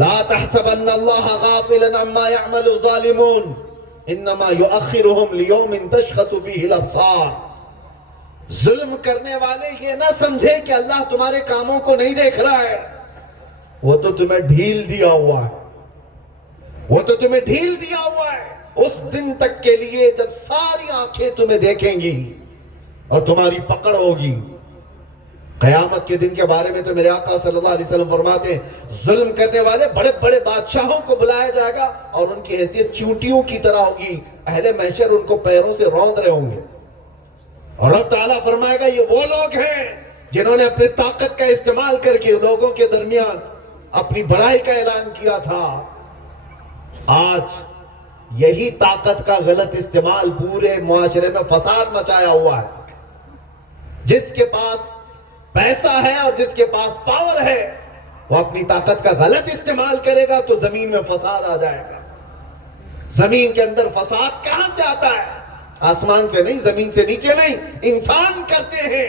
لا تحسبن اللہ غافلا عما يعمل الظالمون انما يؤخرهم ليوم تشخص فيه الابصار. ظلم کرنے والے یہ نہ سمجھے کہ اللہ تمہارے کاموں کو نہیں دیکھ رہا ہے، وہ تو تمہیں ڈھیل دیا ہوا ہے، وہ تو تمہیں ڈھیل دیا ہوا ہے اس دن تک کے لیے جب ساری آنکھیں تمہیں دیکھیں گی اور تمہاری پکڑ ہوگی. قیامت کے دن کے بارے میں تو میرے آقا صلی اللہ علیہ وسلم فرماتے ہیں ظلم کرنے والے بڑے بڑے بادشاہوں کو بلایا جائے گا اور ان کی حیثیت چونٹیوں کی طرح ہوگی، اہل محشر ان کو پیروں سے روند رہے ہوں گے. اور رب تعالیٰ فرمائے گا یہ وہ لوگ ہیں جنہوں نے اپنے طاقت کا استعمال کر کے لوگوں کے درمیان اپنی بڑائی کا اعلان کیا تھا. آج یہی طاقت کا غلط استعمال پورے معاشرے میں فساد مچایا ہوا ہے. جس کے پاس پیسہ ہے اور جس کے پاس پاور ہے وہ اپنی طاقت کا غلط استعمال کرے گا تو زمین میں فساد آ جائے گا. زمین کے اندر فساد کہاں سے آتا ہے؟ آسمان سے نہیں، زمین سے نیچے نہیں، انسان کرتے ہیں.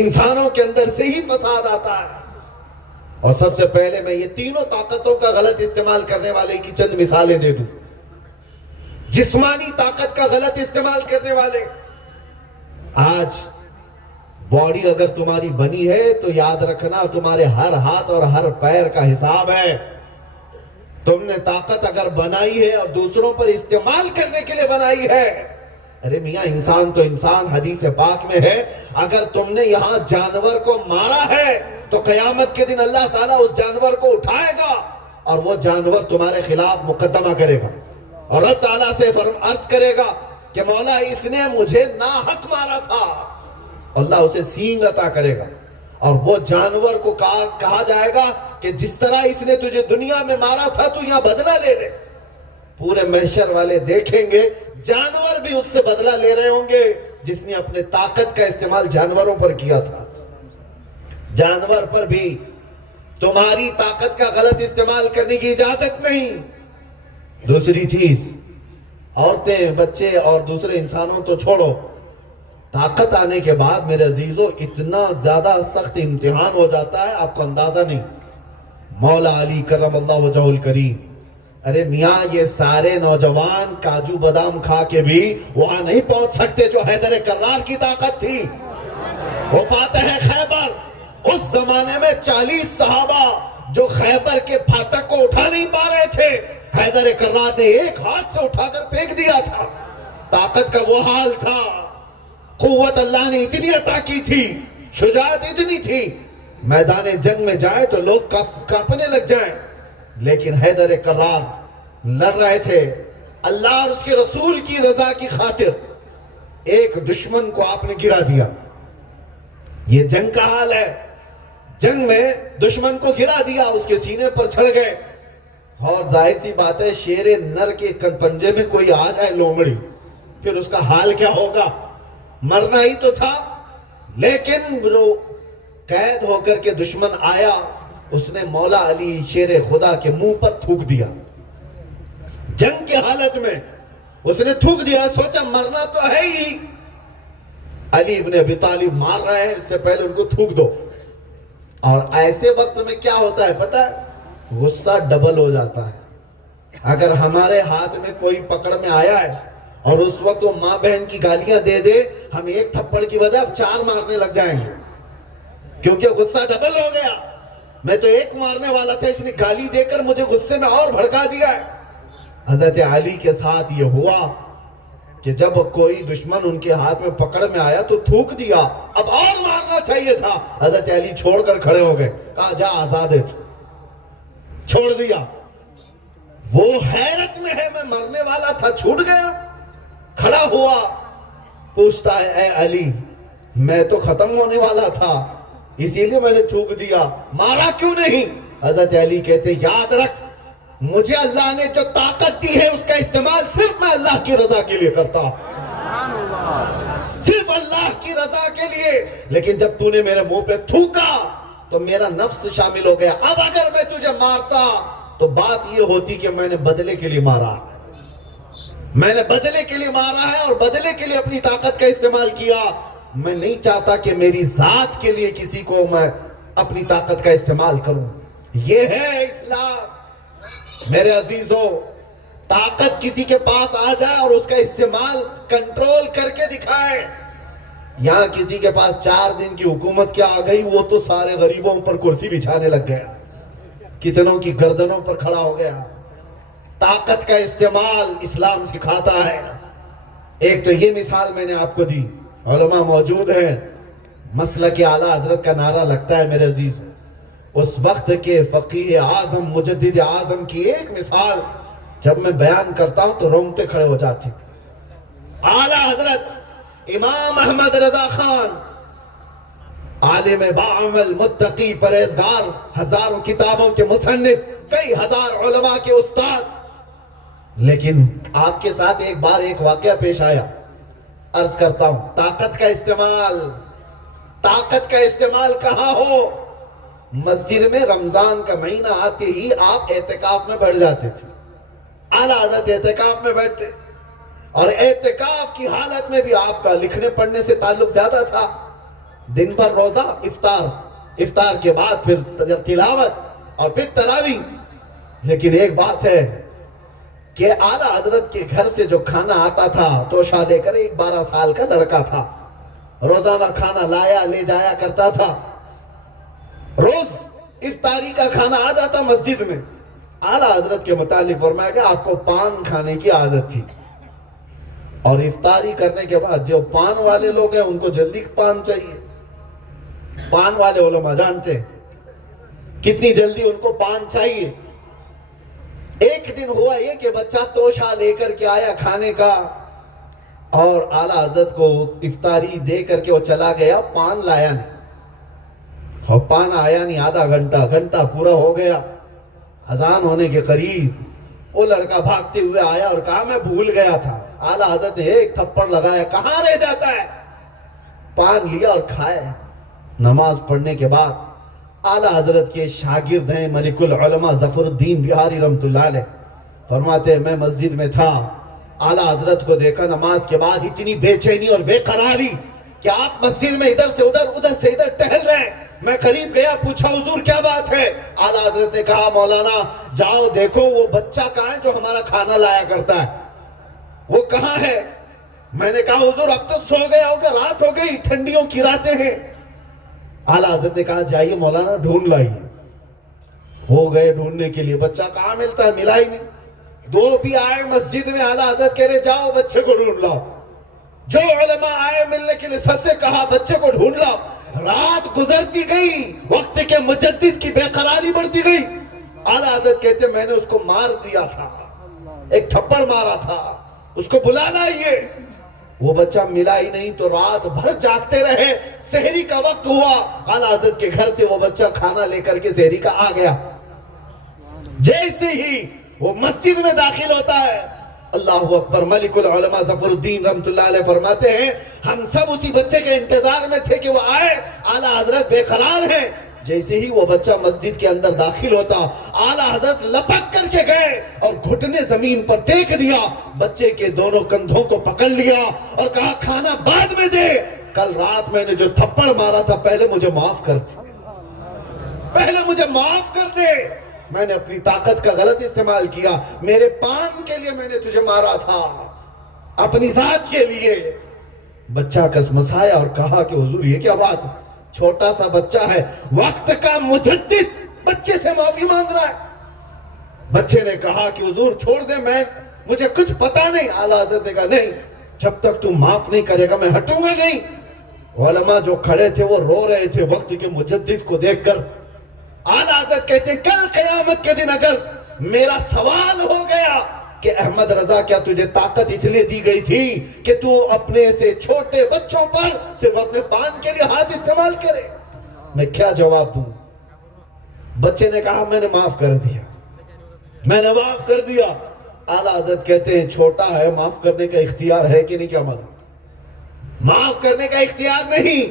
انسانوں کے اندر سے ہی فساد آتا ہے. اور سب سے پہلے میں یہ تینوں طاقتوں کا غلط استعمال کرنے والے کی چند مثالیں دے دوں. جسمانی طاقت کا غلط استعمال کرنے والے. آج باڈی اگر تمہاری بنی ہے تو یاد رکھنا تمہارے ہر ہاتھ اور ہر پیر کا حساب ہے. تم نے طاقت اگر بنائی ہے اور دوسروں پر استعمال کرنے کے لیے بنائی ہے. ارے میاں انسان تو انسان، حدیث پاک میں ہے اگر تم نے یہاں جانور کو مارا ہے تو قیامت کے دن اللہ تعالیٰ اس جانور کو اٹھائے گا اور وہ جانور تمہارے خلاف مقدمہ کرے گا اور رب تعالیٰ سے عرض کرے گا کہ مولا اس نے مجھے ناحق مارا تھا. اللہ اسے سینگ عطا کرے گا اور وہ جانور کو کہا جائے گا کہ جس طرح اس نے تجھے دنیا میں مارا تھا تو یہاں بدلہ لے لے. پورے محشر والے دیکھیں گے جانور بھی اس سے بدلہ لے رہے ہوں گے جس نے اپنے طاقت کا استعمال جانوروں پر کیا تھا. جانور پر بھی تمہاری طاقت کا غلط استعمال کرنے کی اجازت نہیں. دوسری چیز، عورتیں، بچے اور دوسرے انسانوں تو چھوڑو، طاقت آنے کے بعد میرے عزیزوں اتنا زیادہ سخت امتحان ہو جاتا ہے آپ کو اندازہ نہیں. مولا علی کرم اللہ وجہہ الکریم، ارے میاں یہ سارے نوجوان کاجو بادام کھا کے بھی وہاں نہیں پہنچ سکتے جو حیدر کرار کی طاقت تھی. وہ فاتح خیبر، اس زمانے میں 40 صحابہ جو خیبر کے پھاٹک کو اٹھا نہیں پا رہے تھے، حیدر کرار نے ایک ہاتھ سے اٹھا کر پھینک دیا تھا. طاقت کا وہ حال تھا، قوت اللہ نے اتنی عطا کی تھی، شجاعت اتنی تھی، میدان جنگ میں جائے تو لوگ کانپنے لگ جائیں. لیکن حیدر کرار لڑ رہے تھے اللہ اور اس کے رسول کی رضا کی خاطر. ایک دشمن کو آپ نے گرا دیا. یہ جنگ کا حال ہے. جنگ میں دشمن کو گرا دیا، اس کے سینے پر چڑھ گئے. اور ظاہر سی بات ہے شیر نر کے پنجے میں کوئی آ جائے لومڑی، پھر اس کا حال کیا ہوگا؟ مرنا ہی تو تھا. لیکن وہ قید ہو کر کے دشمن آیا، اس نے مولا علی شیر خدا کے منہ پر تھوک دیا. جنگ کی حالت میں اس نے تھوک دیا، سوچا مرنا تو ہے ہی، علی ابن ابی طالب مار رہے ہیں، اس سے پہلے ان کو تھوک دو. اور ایسے وقت میں کیا ہوتا ہے پتہ ہے؟ غصہ ڈبل ہو جاتا ہے. اگر ہمارے ہاتھ میں کوئی پکڑ میں آیا ہے اور اس وقت وہ ماں بہن کی گالیاں دے دے، ہم ایک تھپڑ کی وجہ 4 مارنے لگ جائیں گے کیونکہ غصہ ڈبل ہو گیا. میں تو ایک مارنے والا تھا، اس نے گالی دے کر مجھے غصے میں اور بھڑکا دیا ہے. حضرت علی کے ساتھ یہ ہوا کہ جب کوئی دشمن ان کے ہاتھ میں پکڑ میں آیا تو تھوک دیا، اب اور مارنا چاہیے تھا. حضرت علی چھوڑ کر کھڑے ہو گئے، کہا جا آزاد ہے، چھوڑ دیا. وہ حیرت میں ہے، میں مرنے والا تھا چھوٹ گیا. کھڑا ہوا، پوچھتا ہے اے علی میں تو ختم ہونے والا تھا اسی لیے میں نے تھوک دیا، مارا کیوں نہیں؟ حضرت علی کہتے یاد رکھ مجھے اللہ نے جو طاقت دی ہے اس کا استعمال صرف میں اللہ کی رضا کے لیے کرتا ہوں، صرف اللہ کی رضا کے لیے. لیکن جب تو نے میرے منہ پہ تھوکا تو میرا نفس شامل ہو گیا. اب اگر میں تجھے مارتا تو بات یہ ہوتی کہ میں نے بدلے کے لیے مارا، میں نے بدلے کے لیے مارا ہے اور بدلے کے لیے اپنی طاقت کا استعمال کیا. میں نہیں چاہتا کہ میری ذات کے لیے کسی کو میں اپنی طاقت کا استعمال کروں. یہ ہے اسلام۔ میرے عزیزوں، طاقت کسی کے پاس آ جائے اور اس کا استعمال کنٹرول کر کے دکھائے۔ یہاں کسی کے پاس 4 دن کی حکومت کیا آ گئی، وہ تو سارے غریبوں پر کرسی بچھانے لگ گیا، کتنوں کی گردنوں پر کھڑا ہو گیا۔ طاقت کا استعمال اسلام سکھاتا ہے۔ ایک تو یہ مثال میں نے آپ کو دی، علماء موجود ہیں، مسلک اعلیٰ حضرت کا نعرہ لگتا ہے میرے عزیز۔ اس وقت کے فقیہ اعظم مجدد اعظم کی ایک مثال جب میں بیان کرتا ہوں تو رونگٹے کھڑے ہو جاتے۔ اعلیٰ حضرت امام احمد رضا خان، عالم باعمل، متقی، پرہیزگار، ہزاروں کتابوں کے مصنف، کئی ہزار علماء کے استاد، لیکن آپ کے ساتھ ایک بار ایک واقعہ پیش آیا۔ عرض کرتا ہوں، طاقت کا استعمال کہاں ہو؟ مسجد میں رمضان کا مہینہ آتے ہی آپ اعتکاف میں بیٹھ جاتے تھے۔ اعلیٰ حضرت اعتکاف میں بیٹھتے، اور اعتکاف کی حالت میں بھی آپ کا لکھنے پڑھنے سے تعلق زیادہ تھا۔ دن بھر روزہ، افطار کے بعد پھر تلاوت اور پھر تراویح۔ لیکن ایک بات ہے کہ اعلیٰ حضرت کے گھر سے جو کھانا آتا تھا، توشہ لے کر، ایک 12 سال کا لڑکا تھا، روزانہ کھانا لے جایا کرتا تھا۔ روز افطاری کا کھانا آ جاتا مسجد میں۔ اعلیٰ حضرت کے متعلق فرمایا کہ آپ کو پان کھانے کی عادت تھی، اور افطاری کرنے کے بعد جو پان والے لوگ ہیں ان کو جلدی پان چاہیے۔ پان والے علماء جانتے ہیں کتنی جلدی ان کو پان چاہیے۔ ایک دن ہوا یہ کہ بچہ توشہ لے کر کے آیا کھانے کا، اور اعلیٰ حضرت کو افطاری دے کر کے وہ چلا گیا، پان لایا نہیں، اور پان آیا نہیں۔ آدھا گھنٹہ پورا ہو گیا، اذان ہونے کے قریب وہ لڑکا بھاگتے ہوئے آیا اور کہا میں بھول گیا تھا۔ اعلیٰ حضرت نے ایک تھپڑ لگایا، کہاں رہ جاتا ہے؟ پان لیا اور کھایا۔ نماز پڑھنے کے بعد اعلیٰ حضرت کے شاگرد ہیں ملک العلماء ظفر الدین بہاری رحمۃ اللہ علیہ، فرماتے ہیں میں مسجد میں تھا، اعلیٰ حضرت کو دیکھا نماز کے بعد اتنی بے چینی اور بے قراری کہ آپ مسجد میں ادھر سے ادھر ٹہل رہے ہیں۔ میں قریب گیا، پوچھا حضور کیا بات ہے؟ اعلیٰ حضرت نے کہا مولانا جاؤ دیکھو وہ بچہ کہاں ہے جو ہمارا کھانا لایا کرتا ہے، وہ کہاں ہے؟ میں نے کہا حضور اب تو سو گیا ہوگا، رات ہو گئی، ٹھنڈیوں کی راتیں ہیں۔ اعلیٰ حضرت نے کہا جائیے مولانا ڈھونڈ لائیے۔ ہو گئے ڈھونڈنے کے لیے، بچہ کہاں ملتا ہے، ملا ہی نہیں۔ دو بھی آئے مسجد میں، اعلیٰ حضرت کہہ رہے جاؤ بچے کو ڈھونڈ لاؤ۔ جو علماء آئے ملنے کے لیے سب سے کہا بچے کو ڈھونڈ لاؤ۔ رات گزرتی گئی، وقت کے مجدد کی بے قراری بڑھتی گئی۔ اعلیٰ حضرت کہتے میں نے اس کو مار دیا تھا، ایک تھپڑ مارا تھا، اس کو بلانا یہ۔ وہ بچہ ملا ہی نہیں تو رات بھر جاگتے رہے۔ سحری کا وقت ہوا، اعلیٰ حضرت کے گھر سے وہ بچہ کھانا لے کر کے سحری کا آ گیا۔ جیسے ہی وہ مسجد میں داخل ہوتا ہے، اللہ اکبر، ملک العلماء ظفر الدین رحمۃ اللہ علیہ فرماتے ہیں ہم سب اسی بچے کے انتظار میں تھے کہ وہ آئے، اعلیٰ حضرت بے قرار ہیں۔ جیسے ہی وہ بچہ مسجد کے اندر داخل ہوتا، اعلیٰ حضرت لپک کر کے گئے اور گھٹنے زمین پر ٹیک دیا، بچے کے دونوں کندھوں کو پکڑ لیا اور کہا کھانا بعد میں دے، کل رات میں نے جو تھپڑ مارا تھا پہلے مجھے معاف کر دے، پہلے مجھے معاف کر دے، میں نے اپنی طاقت کا غلط استعمال کیا، میرے پان کے لیے میں نے تجھے مارا تھا، اپنی ذات کے لیے۔ بچہ کسمسایا اور کہا کہ حضور یہ کیا بات ہے، چھوٹا سا بچہ ہے، وقت کا مجدد بچے سے معافی مانگ رہا ہے۔ بچے نے کہا کہ حضور چھوڑ دے، مجھے کچھ پتا نہیں۔ اعلیٰ حضرت نے کہا نہیں، جب تک تو معاف نہیں کرے گا میں ہٹوں گا نہیں۔ علماء جو کھڑے تھے وہ رو رہے تھے وقت کے مجدد کو دیکھ کر۔ اعلیٰ حضرت کہتے ہیں کل قیامت کے دن اگر میرا سوال ہو گیا کہ احمد رضا کیا تجھے طاقت اس لیے دی گئی تھی کہ تو اپنے سے چھوٹے بچوں پر صرف اپنے پان کے لیے ہاتھ استعمال کرے، میں کیا جواب دوں؟ بچے نے کہا میں نے معاف کر دیا، میں نے معاف کر دیا۔ اعلیٰ حضرت کہتے ہیں چھوٹا ہے، معاف کرنے کا اختیار ہے کہ نہیں؟ کیا معلوم، معاف کرنے کا اختیار نہیں۔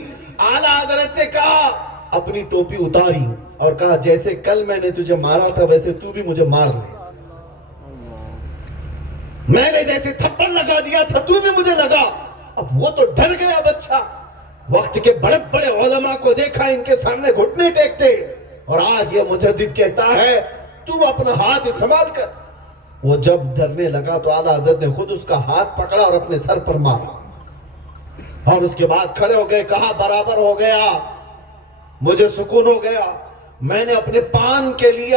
اعلیٰ حضرت نے کہا اپنی ٹوپی اتاری اور کہا جیسے کل میں نے تجھے مارا تھا ویسے تو بھی مجھے مار لے، میں نے جیسے تھپڑ لگا دیا تھا تو بھی مجھے لگا۔ اب وہ تو ڈر گیا بچہ، وقت کے بڑے بڑے علماء کو دیکھا ان کے سامنے گھٹنے ٹیکتے، اور آج یہ مجدد کہتا ہے تو اپنا ہاتھ استعمال کر. وہ جب ڈرنے لگا تو اعلیٰ حضرت نے خود اس کا ہاتھ پکڑا اور اپنے سر پر مارا اور اس کے بعد کھڑے ہو گئے. کہا برابر ہو گیا, مجھے سکون ہو گیا. میں نے اپنے پان کے لیے